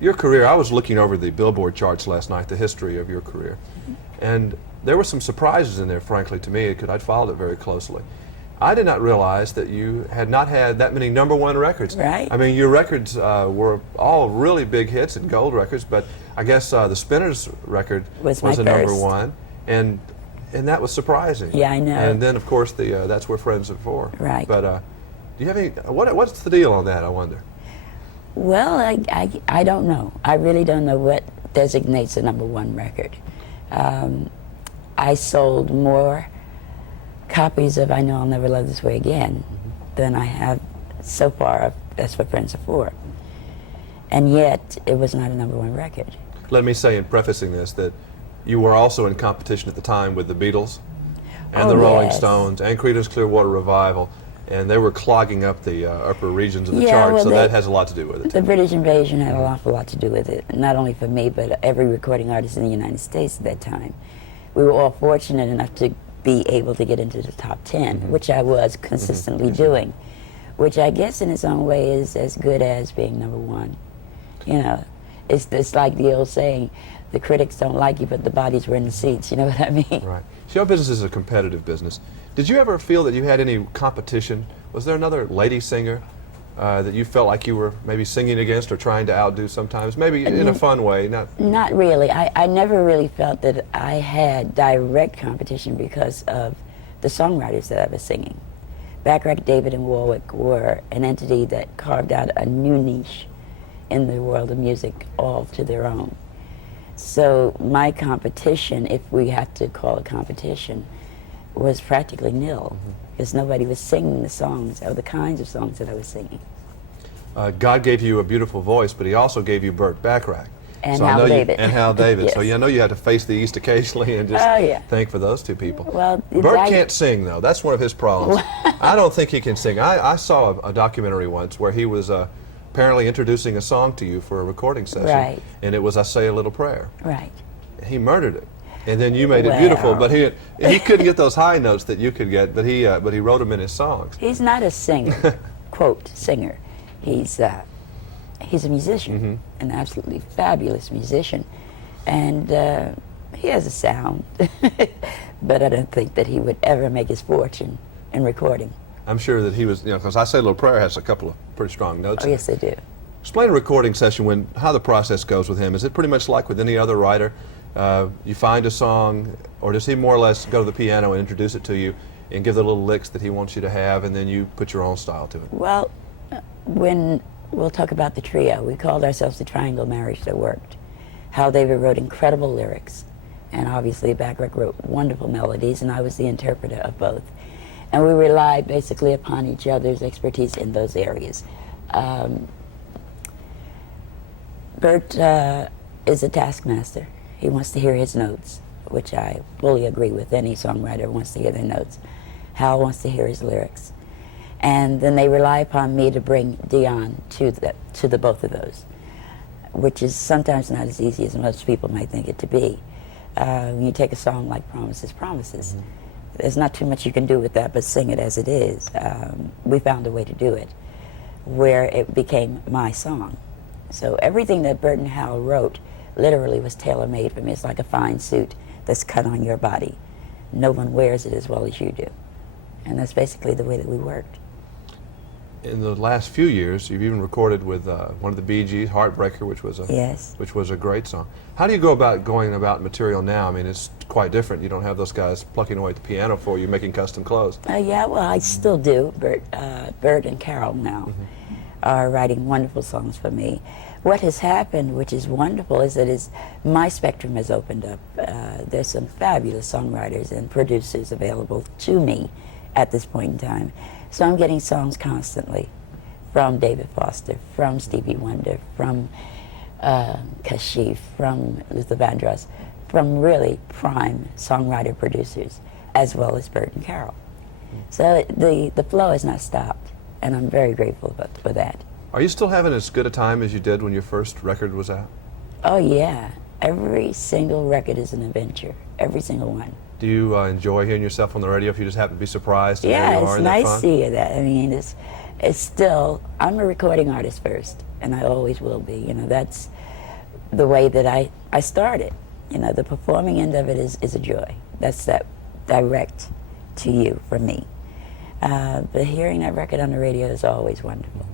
Your career, I was looking over the Billboard charts last night, the history of your career, and there were some surprises in there, frankly, to me, because I'd followed it very closely. I did not realize that you had not had that many #1 records. Right. I mean, your records were all really big hits and gold records, but I guess the Spinners record was a #1, and that was surprising. Yeah, I know. And then, of course, the That's Where Friends Are For. Right. But do you have any? What's the deal on that? I wonder. Well, I don't know. I really don't know what designates a #1 record. I sold more copies of I Know I'll Never Love This Way Again than I have so far of That's What Friends Are For. And yet, it was not a #1 record. Let me say in prefacing this that you were also in competition at the time with the Beatles and the Rolling Stones and Creedence Clearwater Revival, and they were clogging up the upper regions of the charts, well, so that has a lot to do with it. The British invasion had an awful lot to do with it, not only for me, but every recording artist in the United States at that time. We were all fortunate enough to be able to get into the top 10, which I was consistently doing, which I guess in its own way is as good as being #1. You know, it's like the old saying, the critics don't like you, but the bodies were in the seats. You know what I mean? Right. Show business is a competitive business. Did you ever feel that you had any competition? Was there another lady singer that you felt like you were maybe singing against or trying to outdo sometimes? Maybe in a fun way, Not really. I never really felt that I had direct competition because of the songwriters that I was singing. Bacharach, David, and Warwick were an entity that carved out a new niche in the world of music all to their own. So my competition, if we have to call it competition, was practically nil, because nobody was singing the songs or the kinds of songs that I was singing. God gave you a beautiful voice, but he also gave you Burt Bacharach. And Hal David. And Hal David. Yes. So I know you had to face the East occasionally and just thank for those two people. Well, Burt can't sing, though. That's one of his problems. I don't think he can sing. I saw a documentary once where he was apparently introducing a song to you for a recording session. Right. And it was I Say a Little Prayer. Right. He murdered it. And then you made it beautiful, but he couldn't get those high notes that you could get, but he wrote them in his songs. He's not a singer, quote, singer. He's a musician, an absolutely fabulous musician, and he has a sound, but I don't think that he would ever make his fortune in recording. I'm sure that he was, because I Say a Little Prayer has a couple of pretty strong notes. Oh, yes, they do. Explain a recording session, how the process goes with him. Is it pretty much like with any other writer? You find a song, or does he more or less go to the piano and introduce it to you and give the little licks that he wants you to have, and then you put your own style to it? Well, when we'll talk about the trio, we called ourselves the Triangle Marriage That Worked. Hal David wrote incredible lyrics, and obviously Bacharach wrote wonderful melodies, and I was the interpreter of both. And we relied basically upon each other's expertise in those areas. Burt is a taskmaster. He wants to hear his notes, which I fully agree with. Any songwriter wants to hear their notes. Hal wants to hear his lyrics. And then they rely upon me to bring Dionne to the both of those, which is sometimes not as easy as most people might think it to be. When you take a song like Promises, Promises, there's not too much you can do with that but sing it as it is. We found a way to do it where it became my song. So everything that Burt and Hal wrote literally was tailor-made for me. It's like a fine suit that's cut on your body. No one wears it as well as you do. And that's basically the way that we worked. In the last few years, you've even recorded with one of the Bee Gees, Heartbreaker, which was a great song. How do you go about going about material now? I mean, it's quite different. You don't have those guys plucking away at the piano for you, making custom clothes. Yeah, well, I still do. Burt and Carol now are writing wonderful songs for me. What has happened, which is wonderful, is that my spectrum has opened up. There's some fabulous songwriters and producers available to me at this point in time. So I'm getting songs constantly from David Foster, from Stevie Wonder, from Kashif, from Luther Vandross, from really prime songwriter producers, as well as Burt and Carol. So the flow has not stopped, and I'm very grateful for that. Are you still having as good a time as you did when your first record was out? Oh yeah, every single record is an adventure, every single one. Do you enjoy hearing yourself on the radio if you just happen to be surprised? Yeah, it's nice to hear that. I mean, it's still, I'm a recording artist first, and I always will be. You know, that's the way that I started. You know, the performing end of it is a joy. That's that direct to you from me. But hearing that record on the radio is always wonderful.